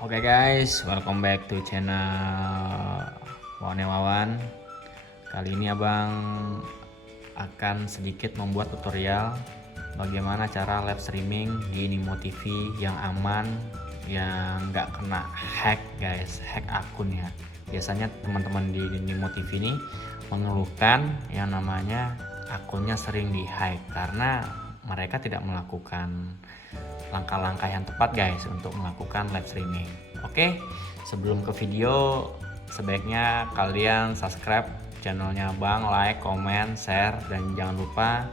Oke guys, welcome back to channel Wawan. Kali ini abang akan sedikit membuat tutorial bagaimana cara live streaming di Nimo TV yang aman, yang nggak kena hack guys, hack akun ya. Biasanya teman-teman di Nimo TV ini mengeluhkan yang namanya akunnya sering di hack karena mereka tidak melakukan langkah-langkah yang tepat guys untuk melakukan live streaming. Oke, sebelum ke video sebaiknya kalian subscribe channelnya Bang, like, comment, share, dan jangan lupa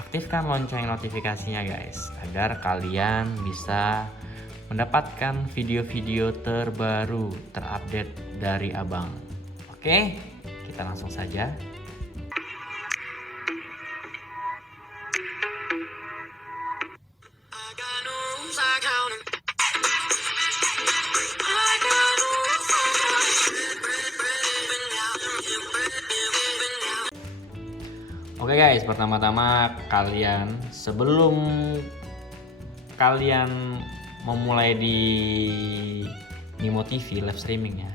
aktifkan lonceng notifikasinya guys agar kalian bisa mendapatkan video-video terbaru terupdate dari abang. Oke, kita langsung saja. Oke guys, pertama-tama sebelum kalian memulai di Nimo TV live streaming ya,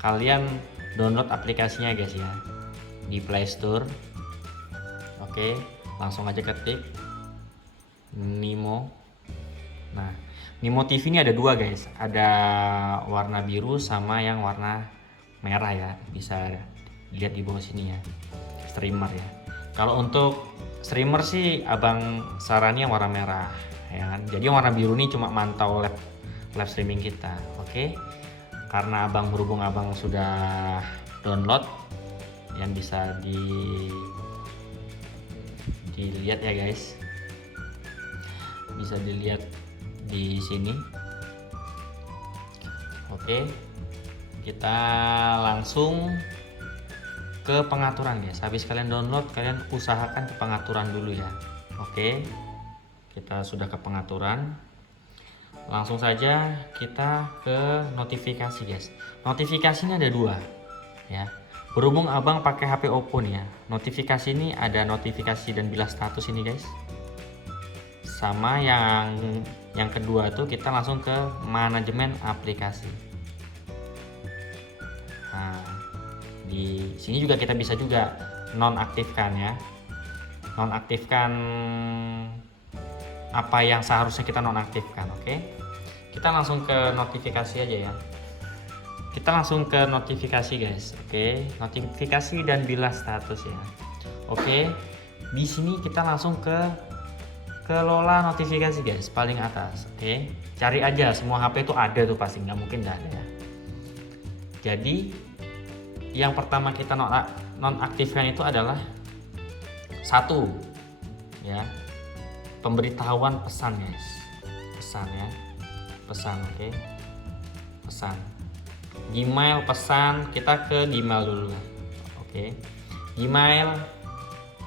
kalian download aplikasinya guys ya di Play Store. Oke, langsung aja ketik Nimo. Nah, Nimo TV ini ada dua guys, ada warna biru sama yang warna merah ya, bisa lihat di bawah sini ya, streamer ya. Kalau untuk streamer sih abang sarani yang warna merah ya kan. Jadi yang warna biru ini cuma mantau live streaming kita. Oke. Karena berhubung abang sudah download yang bisa dilihat ya guys. Bisa dilihat di sini. Oke. Kita langsung ke pengaturan guys. Habis kalian download, kalian usahakan ke pengaturan dulu ya. Oke, kita sudah ke pengaturan, langsung saja kita ke notifikasi guys. Notifikasinya ada dua ya. Berhubung abang pakai HP Oppo nih ya, notifikasi ini ada notifikasi dan bilas status ini guys. Sama yang kedua tuh kita langsung ke manajemen aplikasi. Nah, di sini juga kita bisa juga nonaktifkan ya, nonaktifkan apa yang seharusnya kita nonaktifkan. Oke, kita langsung ke notifikasi aja ya, kita langsung ke notifikasi guys. Oke, notifikasi dan bilas status ya. Oke, di sini kita langsung ke kelola notifikasi guys, paling atas. Oke, cari aja, semua HP itu ada tuh pasti, nggak mungkin nggak ada ya. Jadi yang pertama kita nonaktifkan itu adalah satu ya, pemberitahuan pesan guys, pesan ya, pesan. Oke, pesan Gmail, pesan kita ke Gmail dulu. Oke, Gmail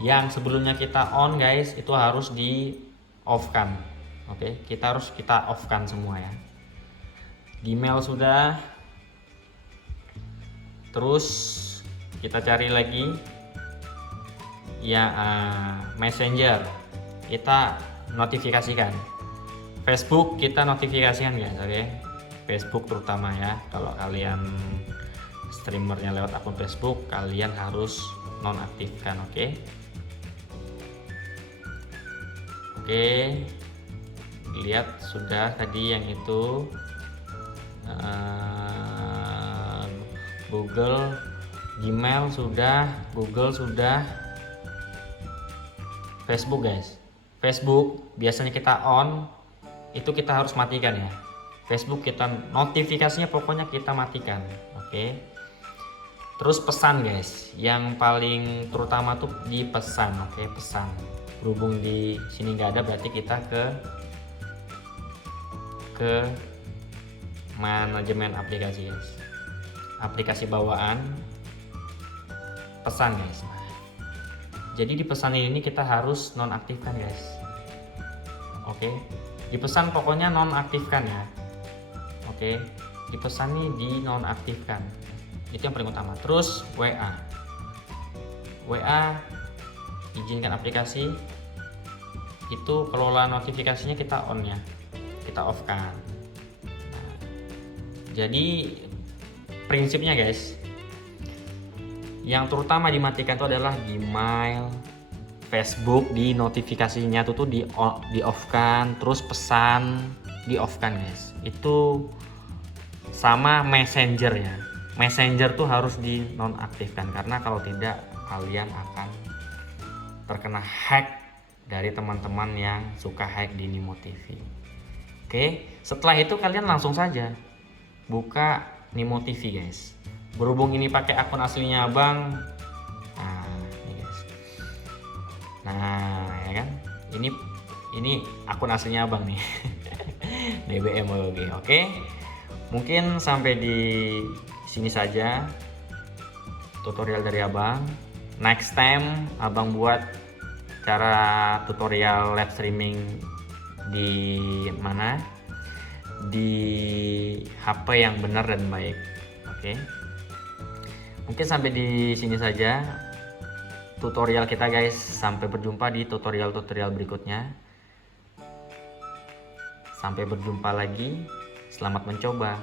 yang sebelumnya kita on guys itu harus di off kan. Oke, kita off kan semua ya. Gmail sudah. Terus kita cari lagi ya, Messenger kita notifikasikan, Facebook kita notifikasikan guys. Oke, Facebook terutama ya, kalau kalian streamernya lewat akun Facebook kalian harus nonaktifkan. Oke, lihat sudah tadi yang itu Google, Gmail sudah, Google sudah, Facebook guys. Facebook biasanya kita on, itu kita harus matikan ya. Facebook kita notifikasinya pokoknya kita matikan. Oke. Terus pesan guys, yang paling terutama tuh di pesan. Oke, pesan. Berhubung di sini nggak ada, berarti kita ke manajemen aplikasi guys. Aplikasi bawaan, pesan guys. Nah, jadi di pesan ini kita harus nonaktifkan guys. Oke, di pesan pokoknya nonaktifkan ya. Oke, di pesan ini di nonaktifkan, itu yang paling utama. Terus WA izinkan aplikasi, itu kelola notifikasinya kita on ya, kita off kan. Jadi prinsipnya guys, yang terutama dimatikan itu adalah Gmail, Facebook, di notifikasinya tuh di off kan, terus pesan di off kan guys. Itu sama Messenger ya. Messenger tuh harus dinonaktifkan, karena kalau tidak kalian akan terkena hack dari teman-teman yang suka hack di Nimo TV. Oke, setelah itu kalian langsung saja buka Nimo TV guys. Berhubung ini pakai akun aslinya abang, nah ini guys, nah ya kan, ini akun aslinya abang nih. DBM oke. Mungkin sampai di sini saja tutorial dari abang. Next time abang buat cara tutorial live streaming di mana, di HP yang benar dan baik. Oke. Mungkin sampai di sini saja tutorial kita guys. Sampai berjumpa di tutorial-tutorial berikutnya. Sampai berjumpa lagi. Selamat mencoba.